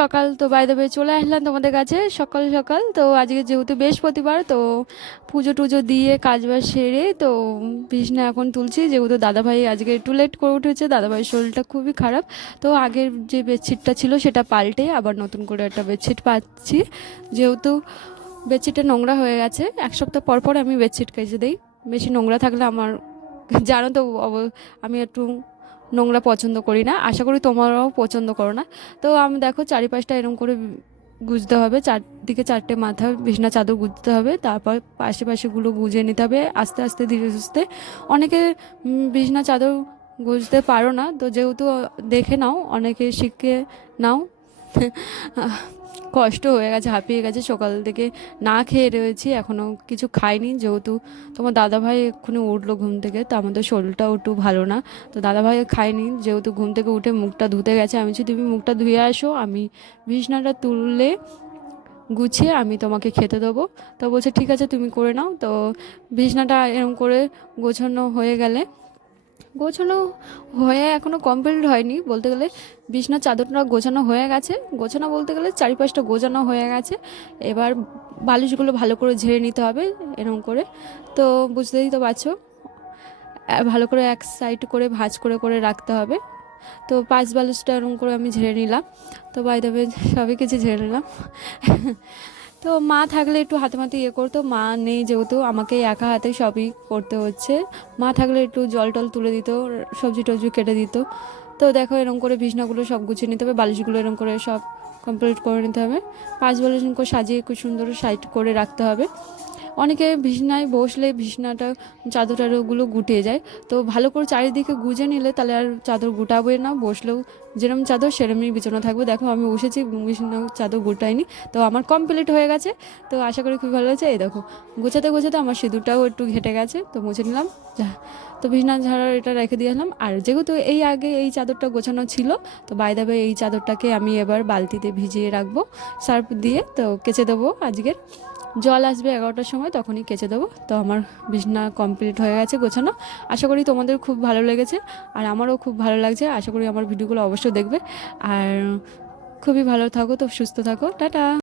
সকাল তো by the way চলে আসলাম তোমাদের কাছে সকাল সকাল। তো আজকে যেহেতু বৃহস্পতিবার, তো পুজো টুজো দিয়ে কাজবাজ সেরে তো বিছনা এখন তুলছি, যেহেতু দাদাভাই আজকে একটু লেট করে উঠেছে, দাদাভাইয়ের শরীরটা খুবই খারাপ। তো আগের যে বেডশিটটা ছিল সেটা পাল্টে আবার নতুন করে একটা বেডশিট পাচ্ছি, যেহেতু বেডশিটটা নোংরা হয়ে গেছে। এক সপ্তাহ পর পর আমি বেডশিট কেচে দিই, বেশি নোংরা থাকলে আমার জানো তো আমি একটু নোংরা পছন্দ করি না, আশা করি তোমরাও পছন্দ করো না। তো আমি দেখো চারিপাশটা এরকম করে গুজতে হবে, চারদিকে চারটে মাথা বিছনা চাদর গুজতে হবে, তারপর পাশে পাশেগুলো গুজে নিতে হবে আস্তে আস্তে ধীরে সুস্থে। অনেকে বিছনা চাদর গুজতে পারো না, তো যেহেতু দেখে নাও, অনেকে শিখে নাও। কষ্ট হয়ে গেছে, হাঁপিয়ে গেছে, সকাল থেকে না খেয়ে রয়েছি, এখনও কিছু খাইনি, যেহেতু তোমার দাদাভাই এক্ষুনি উঠলো ঘুম থেকে, তো আমাদের শরীরটাও একটু ভালো না। তো দাদাভাই খাইনি, যেহেতু ঘুম থেকে উঠে মুখটা ধুতে গেছে। আমি বলছি তুমি মুখটা ধুয়ে আসো, আমি বিছনাটা তুললে গুছিয়ে আমি তোমাকে খেতে দেবো। তো বলছে ঠিক আছে তুমি করে নাও। তো বিছনাটা এরকম করে গোছানো হয়ে গেলে, গোছানো হয়ে এখনও কমপ্লিট হয়নি বলতে গেলে, বিছনার চাদরটা গোছানো হয়ে গেছে, গোছানো বলতে গেলে চারিপাশটা গোছানো হয়ে গেছে। এবার বালিশগুলো ভালো করে ঝেড়ে নিতে হবে এরকম করে। তো বুঝতেই তো পারছো, ভালো করে এক সাইড করে ভাঁজ করে করে রাখতে হবে। তো পাঁচ বালিশটা এরকম করে আমি ঝেড়ে নিলাম। তো বাই দ্য ওয়ে সবই কিছু ঝেড়ে নিলাম। তো মা থাকলে একটু হাতে মাতে ইয়ে করতো, মা নেই যেহেতু আমাকে একা হাতে সবই করতে হচ্ছে। মা থাকলে একটু জল টল তুলে দিত, সবজি টবজি কেটে দিত। তো দেখো এরকম করে বিছনাগুলো সব গুছিয়ে নিতে হবে, বালিশগুলো এরকম করে সব কমপ্লিট করে নিতে হবে। পাঁচ বালিশ করে সাজিয়ে খুব সুন্দর সাইড করে রাখতে হবে। অনেকে বিছনায় বসলে বিছনাটা চাদর টাদরগুলো গুটিয়ে যায়, তো ভালো করে চারিদিকে গুজে নিলে তাহলে আর চাদর গুটাবে না, বসলেও যেরকম চাদর সেরকমই বিছানা থাকবে। দেখো আমি বসেছি, বিছানা চাদর গুটাইনি, তো আমার কমপ্লিট হয়ে গেছে। তো আশা করি খুব ভালো হয়েছে। এই দেখো গোছাতে গোছাতে আমার সিঁদুরটাও একটু ঘেটে গেছে, তো মুছে নিলাম যা। তো বিছনা ঝাড়ার এটা রেখে দিয়ে আসলাম। আর যেহেতু এই আগে এই চাদরটা গোছানো ছিল, তো বাই দ্য ওয়ে এই চাদরটাকে আমি এবার বালতিতে ভিজিয়ে রাখবো সার্ফ দিয়ে, তো কেচে দেবো আজকের। জল আসবে 11টার সময়, তখনই কেচে দেবো। তো আমার বিছনা কমপ্লিট হয়ে গেছে গোছানো। আশা করি তোমাদের খুব ভালো লেগেছে, আর আমারও খুব ভালো লাগছে। আশা করি আমার ভিডিওগুলো অবশ্যই দেখবে, আর খুবই ভালো থাকো, তো সুস্থ থাকো, টাটা।